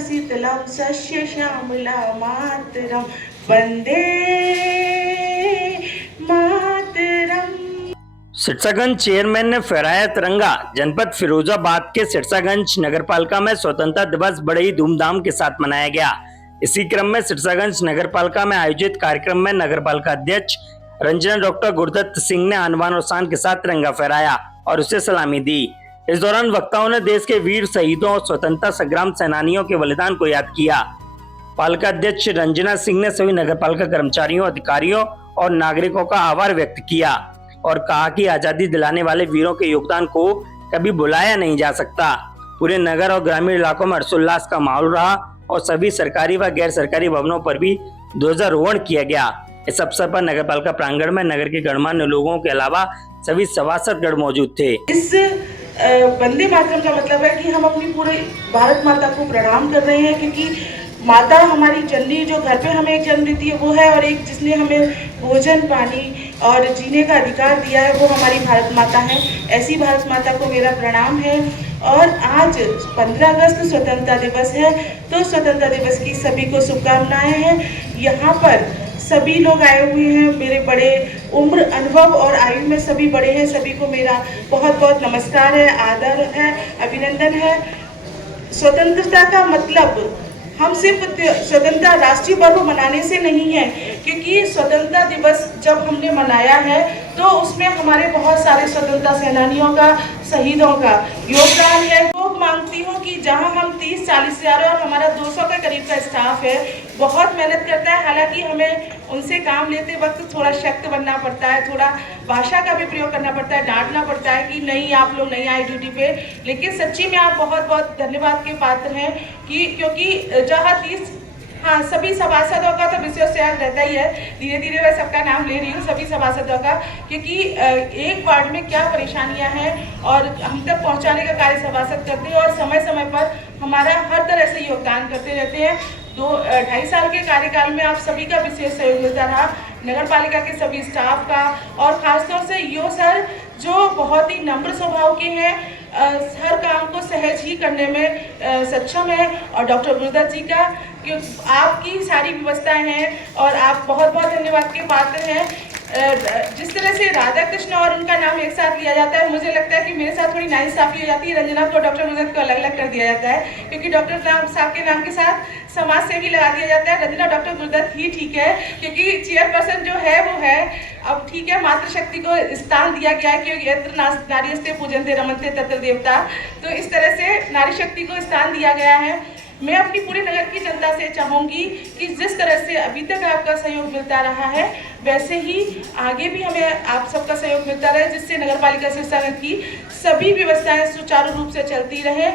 शीतलं सस्यश्यामला मातरं वन्दे मातरम्। सिरसागंज चेयरमैन ने फहराया तिरंगा। जनपद फिरोजाबाद के सिरसागंज नगरपालिका में स्वतंत्रता दिवस बड़े ही धूमधाम के साथ मनाया गया। इसी क्रम में सिरसागंज नगरपालिका में आयोजित कार्यक्रम में नगरपालिका अध्यक्ष रंजना डॉक्टर गुरदत्त सिंह ने आन बान और शान के साथ तिरंगा फहराया और उसे सलामी दी। इस दौरान वक्ताओं ने देश के वीर शहीदों और स्वतंत्रता संग्राम सेनानियों के बलिदान को याद किया। पालिका अध्यक्ष रंजना सिंह ने सभी नगरपालिका कर्मचारियों, अधिकारियों और नागरिकों का आभार व्यक्त किया और कहा कि आजादी दिलाने वाले वीरों के योगदान को कभी भुलाया नहीं जा सकता। पूरे नगर और ग्रामीण इलाकों में हर्षोल्लास का माहौल रहा और सभी सरकारी व गैर सरकारी भवनों पर भी ध्वजारोहण किया गया। इस अवसर पर नगरपालिका प्रांगण में नगर के गणमान्य लोगों के अलावा सभी सभासदगण मौजूद थे। इस वंदे मातरम का मतलब है कि हम अपनी पूरे भारत माता को प्रणाम कर रहे हैं, क्योंकि माता हमारी जननी जो घर पे हमें एक जन्म देती है वो है, और एक जिसने हमें भोजन पानी और जीने का अधिकार दिया है वो हमारी भारत माता है। ऐसी भारत माता को मेरा प्रणाम है। और आज 15 अगस्त स्वतंत्रता दिवस है, तो स्वतंत्रता दिवस की सभी को शुभकामनाएं हैं। यहाँ पर सभी लोग आए हुए हैं, मेरे बड़े उम्र, अनुभव और आयु में सभी बड़े हैं, सभी को मेरा बहुत बहुत नमस्कार है, आदर है, अभिनंदन है। स्वतंत्रता का मतलब हम सिर्फ स्वतंत्रता राष्ट्रीय पर्व मनाने से नहीं है, क्योंकि स्वतंत्रता दिवस जब हमने मनाया है तो उसमें हमारे बहुत सारे स्वतंत्रता सेनानियों का, शहीदों का योगदान है। तो मांगती हूँ कि जहाँ हम 30-40 हज़ार और हमारा 200 के करीब का स्टाफ है, बहुत मेहनत करता है। हालांकि हमें उनसे काम लेते वक्त थोड़ा सख्त बनना पड़ता है, थोड़ा भाषा का भी प्रयोग करना पड़ता है, डांटना पड़ता है कि नहीं आप लोग नहीं आए ड्यूटी पे, लेकिन सच्ची में आप बहुत बहुत धन्यवाद के पात्र हैं कि क्योंकि जहाँ 30 सभी सभासदों का तो विशेष ध्यान रहता ही है। धीरे धीरे मैं सबका नाम ले रही हूँ, सभी सभासदों का, क्योंकि एक वार्ड में क्या परेशानियाँ हैं और हम तक पहुँचाने का कार्य सभासद करते हैं और समय समय पर हमारा हर तरह से योगदान करते रहते हैं। 2-2.5 साल के कार्यकाल में आप सभी का विशेष सहयोग मिलता रहा, नगर पालिका के सभी स्टाफ का, और खासतौर से यो सर जो बहुत ही नम्र स्वभाव के हैं, हर काम को सहज ही करने में सक्षम है, और डॉक्टर गुरदत्त जी का आपकी सारी व्यवस्थाएं हैं और आप बहुत बहुत धन्यवाद के पात्र हैं। जिस तरह से राधा कृष्ण और उनका नाम एक साथ लिया जाता है, मुझे लगता है कि मेरे साथ थोड़ी नाइंसाफी हो जाती है। रंजना को डॉक्टर गुरदत्त को अलग अलग कर दिया जाता है, क्योंकि डॉक्टर साहब के नाम के साथ समाज सेवी लगा दिया जाता है। रंजना डॉक्टर गुरदत्त ही ठीक है, क्योंकि चेयरपर्सन जो है वो है। अब ठीक है, मातृशक्ति को स्थान दिया गया है, क्योंकि यत्र नार्यस्ते पूजन्ते रमन्ते तत्र देवता, तो इस तरह से नारी शक्ति को स्थान दिया गया है। मैं अपनी पूरे नगर की जनता से चाहूँगी कि जिस तरह से अभी तक आपका सहयोग मिलता रहा है, वैसे ही आगे भी हमें आप सबका सहयोग मिलता रहे, जिससे नगरपालिका सिरसागंज की सभी व्यवस्थाएं सुचारू रूप से चलती रहे।